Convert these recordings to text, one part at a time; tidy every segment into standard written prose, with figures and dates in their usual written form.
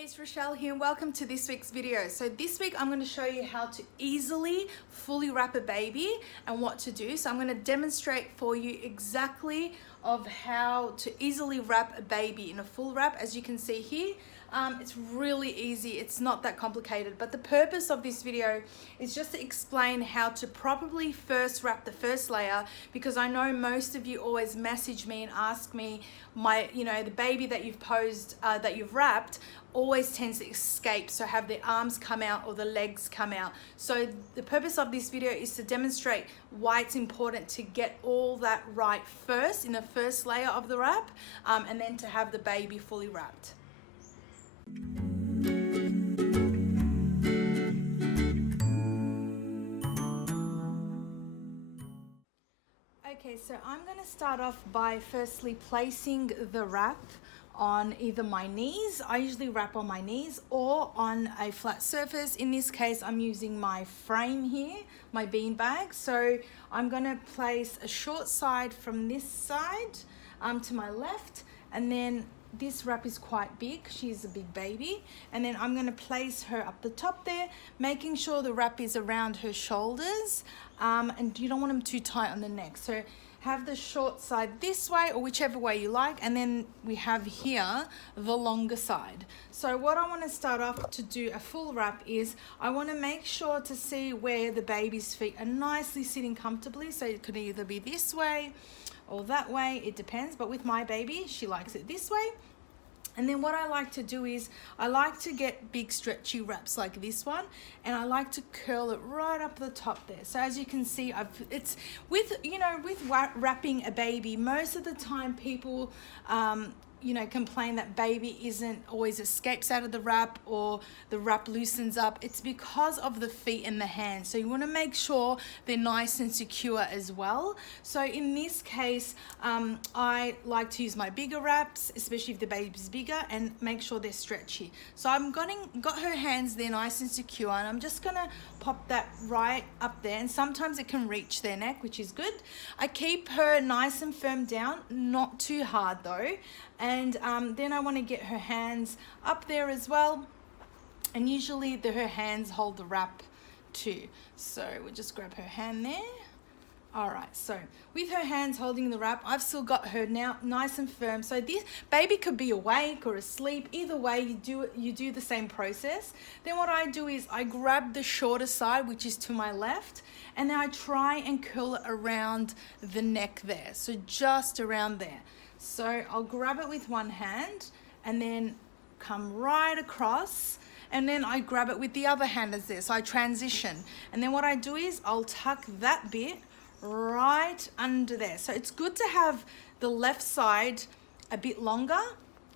Hey, it's Rochelle here and welcome to this week's video. So this week I'm going to show you how to easily fully wrap a baby and what to do. So I'm going to demonstrate for you exactly of how to easily wrap a baby in a full wrap. As you can see here, it's really easy. It's not that complicated, but the purpose of this video is just to explain how to properly first wrap the first layer, because I know most of you always message me and ask me the baby that you've posed, that you've wrapped always tends to escape, so have their arms come out or the legs come out. So the purpose of this video is to demonstrate why it's important to get all that right first in the first layer of the wrap, and then to have the baby fully wrapped. Okay, so I'm going to start off by firstly placing the wrap on either my knees. I usually wrap on my knees or on a flat surface. In this case, I'm using my frame here, my bean bag. So I'm going to place a short side from this side to my left, and then this wrap is quite big. She's a big baby. And then I'm going to place her up the top there, making sure the wrap is around her shoulders, and you don't want them too tight on the neck. So have the short side this way or whichever way you like, and then we have here the longer side. So what I want to start off to do a full wrap is I want to make sure to see where the baby's feet are nicely sitting comfortably. So it could either be this way or that way, it depends, but with my baby she likes it this way. And then what I like to do is I like to get big stretchy wraps like this one, and I like to curl it right up the top there. So as you can see, it's with wrapping a baby, most of the time people complain that baby isn't always escapes out of the wrap or the wrap loosens up. It's because of the feet and the hands. So you want to make sure they're nice and secure as well. So in this case, I like to use my bigger wraps, especially if the baby's bigger, and make sure they're stretchy. So I'm got her hands there nice and secure, and I'm just gonna pop that right up there, and sometimes it can reach their neck, which is good. I keep her nice and firm down, not too hard though. And then I want to get her hands up there as well, and usually her hands hold the wrap too. So we'll just grab her hand there. All right, so with her hands holding the wrap, I've still got her now nice and firm. So this baby could be awake or asleep. Either way, you do the same process. Then what I do is I grab the shorter side, which is to my left, and then I try and curl it around the neck there. So just around there. So I'll grab it with one hand and then come right across, and then I grab it with the other hand as this. So I transition, and then what I do is I'll tuck that bit right under there. So it's good to have the left side a bit longer,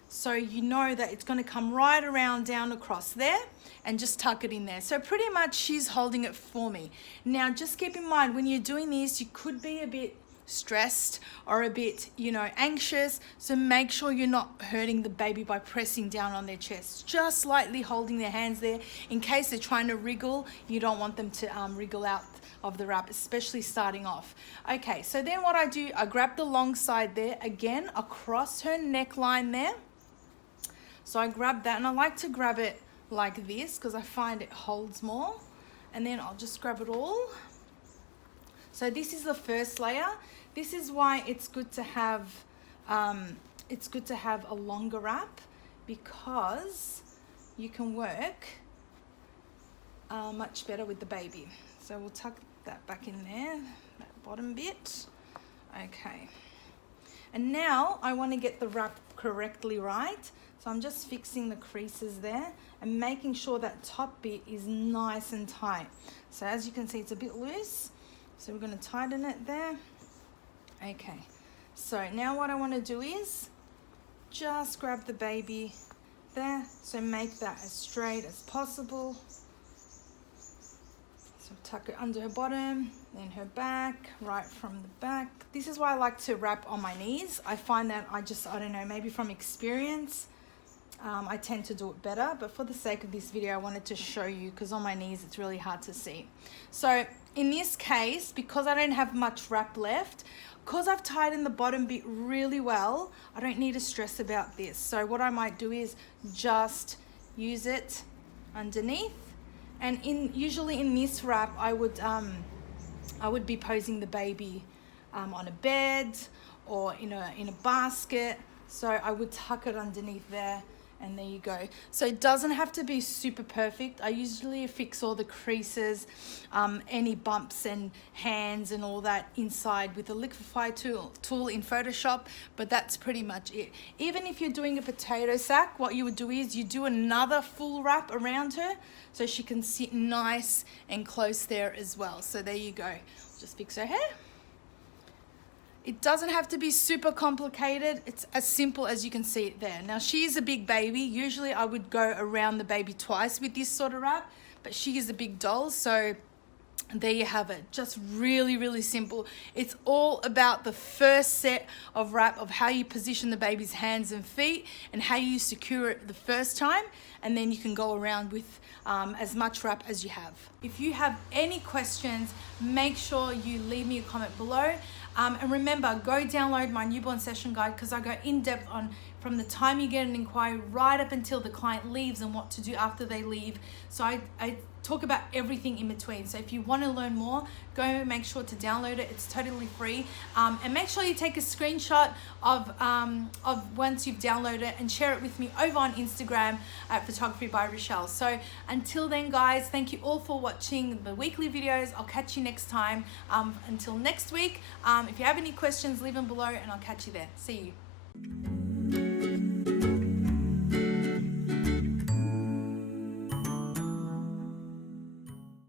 so you know that it's going to come right around down across there, and just tuck it in there. So pretty much she's holding it for me. Now just keep in mind, when you're doing this, you could be a bit stressed or a bit anxious, so make sure you're not hurting the baby by pressing down on their chest, just lightly holding their hands there. In case they're trying to wriggle, you don't want them to wriggle out of the wrap, especially starting off. Okay, so then what I do, I grab the long side there again across her neckline there. So I grab that, and I like to grab it like this because I find it holds more, and then I'll just grab it all. So this is the first layer. This is why it's good to have a longer wrap, because you can work much better with the baby. So we'll tuck that back in there, that bottom bit. Okay. And now I want to get the wrap correctly right. So I'm just fixing the creases there and making sure that top bit is nice and tight. So as you can see, it's a bit loose. So we're going to tighten it there. Okay, so now what I want to do is just grab the baby there. So make that as straight as possible. So tuck it under her bottom, then her back, right from the back. This is why I like to wrap on my knees. I find that I don't know, maybe from experience, I tend to do it better, but for the sake of this video, I wanted to show you, because on my knees it's really hard to see. So in this case, because I don't have much wrap left, because I've tightened the bottom bit really well, I don't need to stress about this. So what I might do is just use it underneath. And usually in this wrap, I would be posing the baby on a bed or in a basket. So I would tuck it underneath there, and there you go. So it doesn't have to be super perfect. I usually fix all the creases, any bumps and hands and all that inside with a liquify tool in Photoshop, but that's pretty much it. Even if you're doing a potato sack, what you would do is you do another full wrap around her so she can sit nice and close there as well. So there you go. Just fix her hair. It doesn't have to be super complicated. It's as simple as you can see it there. Now, she is a big baby. Usually I would go around the baby twice with this sort of wrap, but she is a big doll, so there you have it. Just really, really simple. It's all about the first set of wrap, of how you position the baby's hands and feet and how you secure it the first time, and then you can go around with as much wrap as you have. If you have any questions, make sure you leave me a comment below. And remember, go download my newborn session guide, because I go in depth on from the time you get an inquiry right up until the client leaves and what to do after they leave. So I talk about everything in between. So if you want to learn more, go and make sure to download it. It's totally free. And make sure you take a screenshot of once you've downloaded it and share it with me over on Instagram at Photography by Rochelle. So until then, guys, thank you all for watching the weekly videos. I'll catch you next time. Until next week, if you have any questions, leave them below and I'll catch you there. See you.